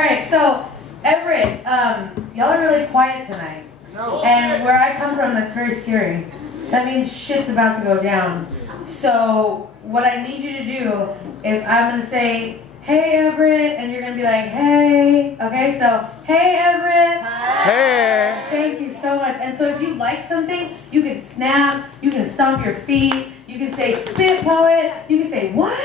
right, so Everett, y'all are really quiet tonight. No. And where I come from, that's very scary. That means shit's about to go down. So what I need you to do is I'm gonna say, "Hey Everett," and you're gonna be like, "Hey." Okay, so hey Everett. Hey. Thank you so much. And so if you like something, you can snap, you can stomp your feet, you can say spit poet, you can say what?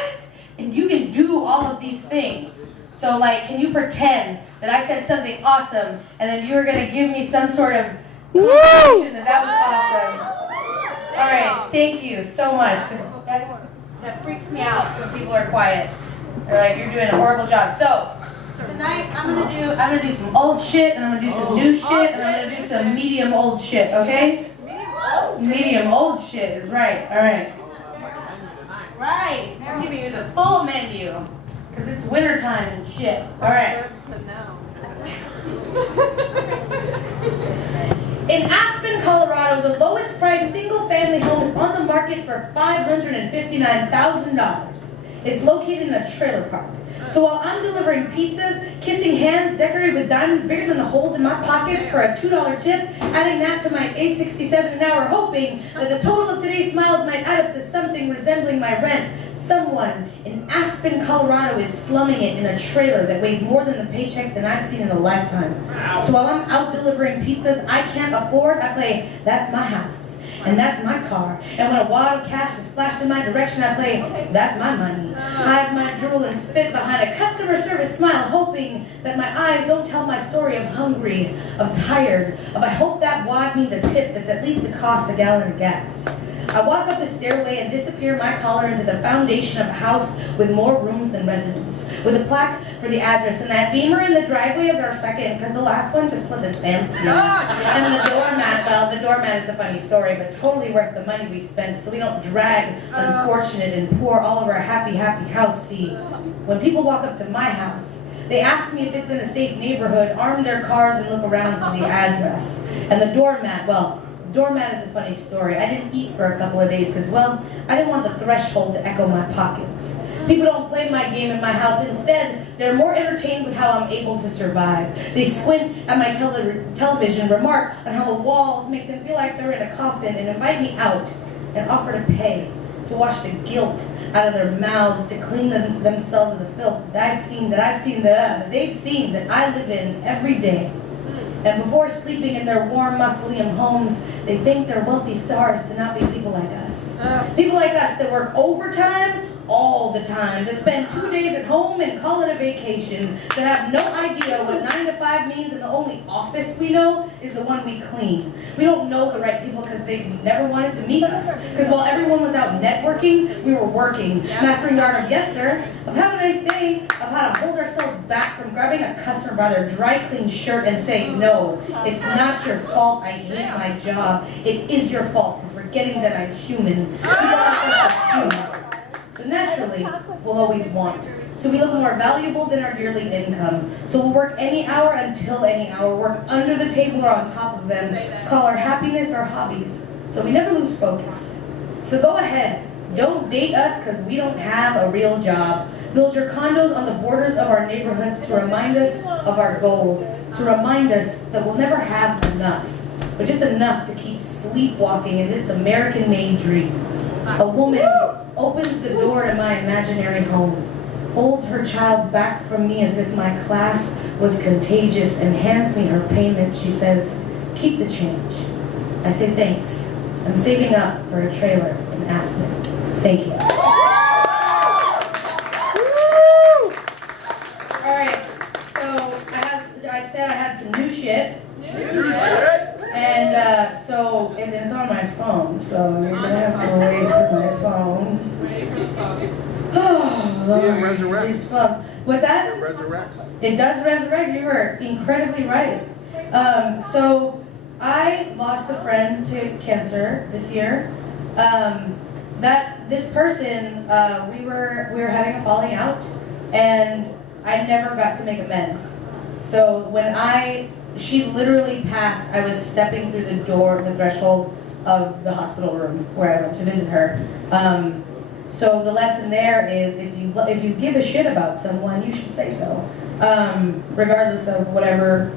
And you can do all of these things. So like, can you pretend that I said something awesome and then you were gonna give me some sort of confirmation that was awesome? All right, thank you so much, because that freaks me out when people are quiet. They're like, you're doing a horrible job. So tonight I'm gonna do some old shit, and I'm gonna do some new shit, and I'm gonna do some medium old shit. Okay? Medium old shit is right. All right. Right. I'm giving you the full menu because it's wintertime and shit. All right. In Aspen, Colorado, the lowest priced single-family home is on the market for $559,000. It's located in a trailer park. So while I'm delivering pizzas, kissing hands decorated with diamonds bigger than the holes in my pockets for a $2 tip, adding that to my $8.67 an hour, hoping that the total of today's smiles might add up to something resembling my rent, someone in Aspen, Colorado is slumming it in a trailer that weighs more than the paychecks that I've seen in a lifetime. So while I'm out delivering pizzas I can't afford, I play "That's My House." And that's my car. And when a wad of cash is flashed in my direction, I play, "That's my money." Hide my drool and spit behind a customer service smile, hoping that my eyes don't tell my story of hungry, of tired, of I hope that wad means a tip that's at least the cost of a gallon of gas. I walk up the stairway and disappear my collar into the foundation of a house with more rooms than residents, with a plaque for the address, and that beamer in the driveway is our second, because the last one just wasn't fancy. And the doormat, well, the doormat is a funny story, but totally worth the money we spent, so we don't drag unfortunate and pour all of our happy house. See, when people walk up to my house, they ask me if it's in a safe neighborhood, arm their cars, and look around for the address. And the doormat, well, doormat is a funny story. I didn't eat for a couple of days because, well, I didn't want the threshold to echo my pockets. People don't play my game in my house. Instead, they're more entertained with how I'm able to survive. They squint at my television, remark on how the walls make them feel like they're in a coffin, and invite me out and offer to pay, to wash the guilt out of their mouths, to clean themselves of the filth that they've seen that I live in every day. And before sleeping in their warm mausoleum homes, they thank their wealthy stars to not be people like us. People like us that work overtime all the time, that spend 2 days at home and call it a vacation, that have no idea what 9 to 5 means, and the only office we know is the one we clean. We don't know the right people because they never wanted to meet us. Because while everyone was out networking, we were working, mastering the art of yes sir, of have a nice day, of how to hold ourselves back from grabbing a customer by their dry clean shirt and saying, "No, it's not your fault I hate my job. It is your fault for forgetting that I'm human." People like us are human. So naturally, we'll always want. So we look more valuable than our yearly income. So we'll work any hour until any hour, work under the table or on top of them, call our happiness our hobbies. So we never lose focus. So go ahead, don't date us because we don't have a real job. Build your condos on the borders of our neighborhoods to remind us of our goals, to remind us that we'll never have enough, but just enough to keep sleepwalking in this American-made dream. A woman opens the door to my imaginary home, holds her child back from me as if my class was contagious, and hands me her payment. She says, "Keep the change." I say, "Thanks. I'm saving up for a trailer in Aspen." Thank you. All right, so I said I had some new shit. And and it's on my phone, so you're gonna have to wait for my phone. Oh, Lord, resurrects. these phones. What's that? It resurrects. It does resurrect. You were incredibly right. So I lost a friend to cancer this year. This person, we were having a falling out, and I never got to make amends. So when she literally passed, I was stepping through the threshold of the hospital room where I went to visit her. So the lesson there is, if you give a shit about someone, you should say so. regardless of whatever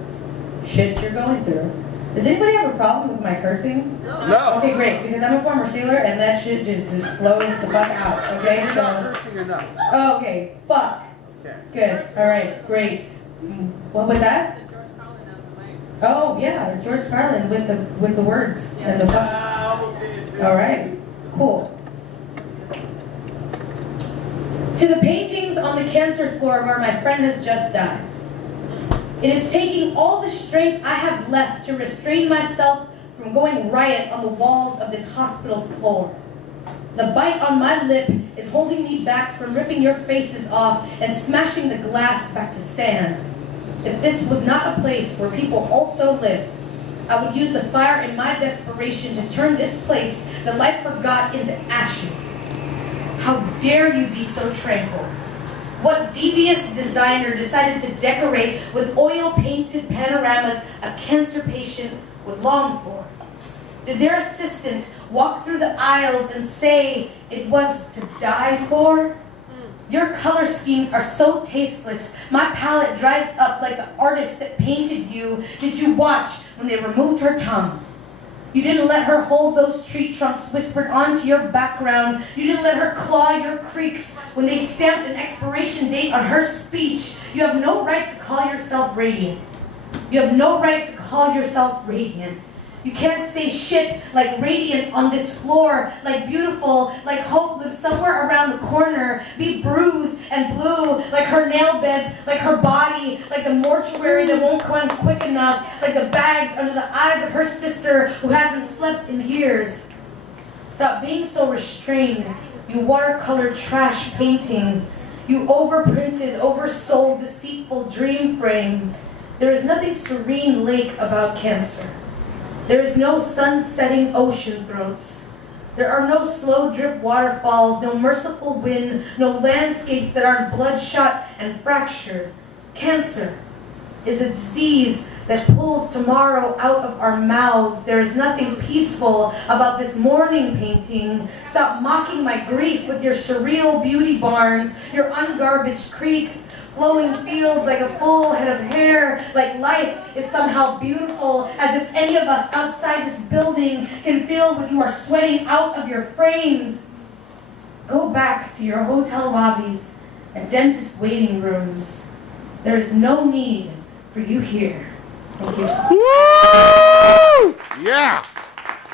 shit you're going through. Does anybody have a problem with my cursing? No. Okay, great, because I'm a former sailor and that shit just slows the fuck out, okay? You're not cursing enough. Oh, okay, fuck. Okay. Good, alright, great. What was that? Oh, yeah, George Carlin with the words and the fucks. Alright, cool. To the paintings on the cancer floor where my friend has just died. It is taking all the strength I have left to restrain myself from going riot on the walls of this hospital floor. The bite on my lip is holding me back from ripping your faces off and smashing the glass back to sand. If this was not a place where people also lived, I would use the fire in my desperation to turn this place that life forgot into ashes. How dare you be so tranquil? What devious designer decided to decorate with oil-painted panoramas a cancer patient would long for? Did their assistant walk through the aisles and say it was to die for? Your color schemes are so tasteless, my palette dries up like the artist that painted you. Did you watch when they removed her tongue? You didn't let her hold those tree trunks whispered onto your background. You didn't let her claw your creaks when they stamped an expiration date on her speech. You have no right to call yourself radiant. You have no right to call yourself radiant. You can't say shit like radiant on this floor, like beautiful, like hope lives somewhere around the corner, be bruised and blue, like her nail beds, like her body, like the mortuary that won't come quick enough, like the bags under the eyes of her sister who hasn't slept in years. Stop being so restrained, you watercolor trash painting, you overprinted, oversold, deceitful dream frame. There is nothing serene lake about cancer. There is no sun-setting ocean throats. There are no slow drip waterfalls, no merciful wind, no landscapes that aren't bloodshot and fractured. Cancer is a disease that pulls tomorrow out of our mouths. There is nothing peaceful about this mourning painting. Stop mocking my grief with your surreal beauty barns, your ungarbaged creeks, flowing fields like a full head of hair, like life is somehow beautiful, as if any of us outside this building can feel what you are sweating out of your frames. Go back to your hotel lobbies and dentist waiting rooms. There is no need for you here. Thank you. Woo! Yeah!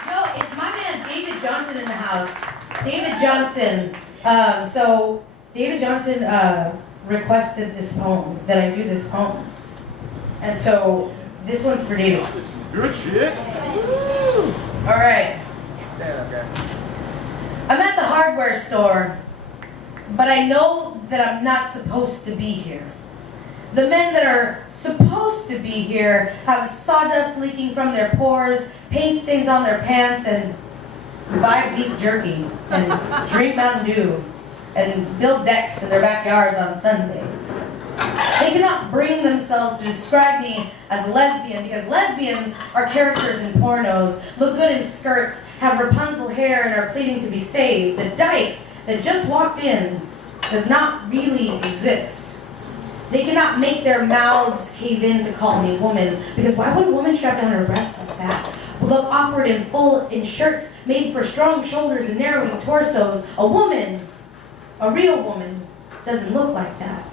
No, it's my man David Johnson in the house. David Johnson. So David Johnson requested this poem, that I do this poem. And so, this one's for David. Good shit. Alright. I'm at the hardware store, but I know that I'm not supposed to be here. The men that are supposed to be here have sawdust leaking from their pores, paint stains on their pants, and buy beef jerky, and drink Mountain Dew, and build decks in their backyards on Sundays. They cannot bring themselves to describe me as a lesbian because lesbians are characters in pornos, look good in skirts, have Rapunzel hair, and are pleading to be saved. The dyke that just walked in does not really exist. They cannot make their mouths cave in to call me woman, because why would a woman strap down her breasts like that? Look awkward and full in shirts made for strong shoulders and narrowing torsos. A woman, a real woman, doesn't look like that.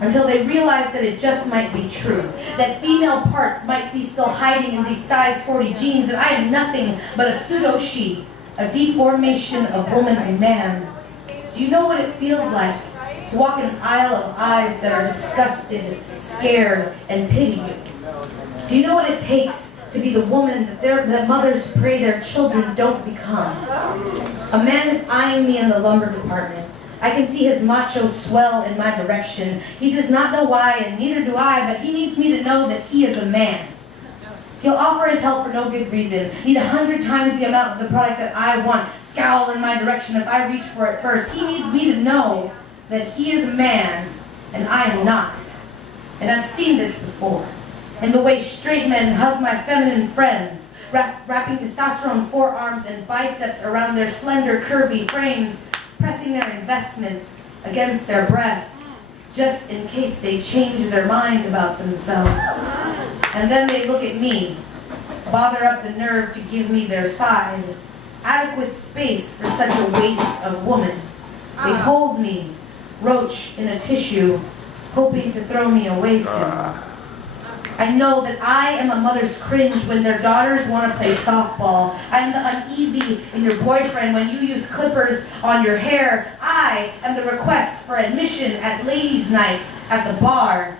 Until they realize that it just might be true. That female parts might be still hiding in these size 40 jeans, that I am nothing but a pseudo-she, a deformation of woman and man. Do you know what it feels like to walk in an aisle of eyes that are disgusted, scared, and pity you? Do you know what it takes to be the woman that mothers pray their children don't become? A man is eyeing me in the lumber department. I can see his macho swell in my direction. He does not know why, and neither do I, but he needs me to know that he is a man. He'll offer his help for no good reason, need 100 times the amount of the product that I want, scowl in my direction if I reach for it first. He needs me to know that he is a man, and I am not. And I've seen this before, in the way straight men hug my feminine friends, wrapping testosterone forearms and biceps around their slender, curvy frames, pressing their investments against their breasts. just in case they change their mind about themselves. And then they look at me, bother up the nerve to give me their side. Adequate space for such a waste of woman. They hold me, roach in a tissue, hoping to throw me away soon. I know that I am a mother's cringe when their daughters want to play softball. I'm the uneasy in your boyfriend when you use clippers on your hair. I am the request for admission at ladies' night at the bar.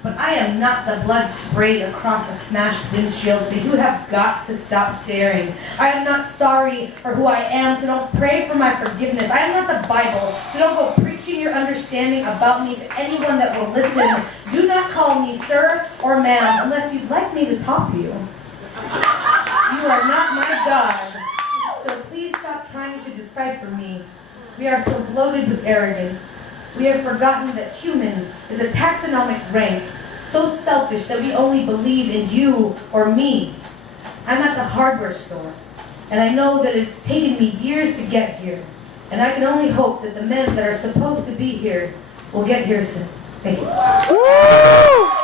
But I am not the blood sprayed across a smashed windshield, so you have got to stop staring. I am not sorry for who I am, so don't pray for my forgiveness. I am not the Bible, so don't go preaching your understanding about me to anyone that will listen. Do not call me sir or ma'am unless you'd like me to top you. You are not my God, so please stop trying to decipher me. We are so bloated with arrogance. We have forgotten that human is a taxonomic rank, so selfish that we only believe in you or me. I'm at the hardware store, and I know that it's taken me years to get here, and I can only hope that the men that are supposed to be here will get here soon. Thank you.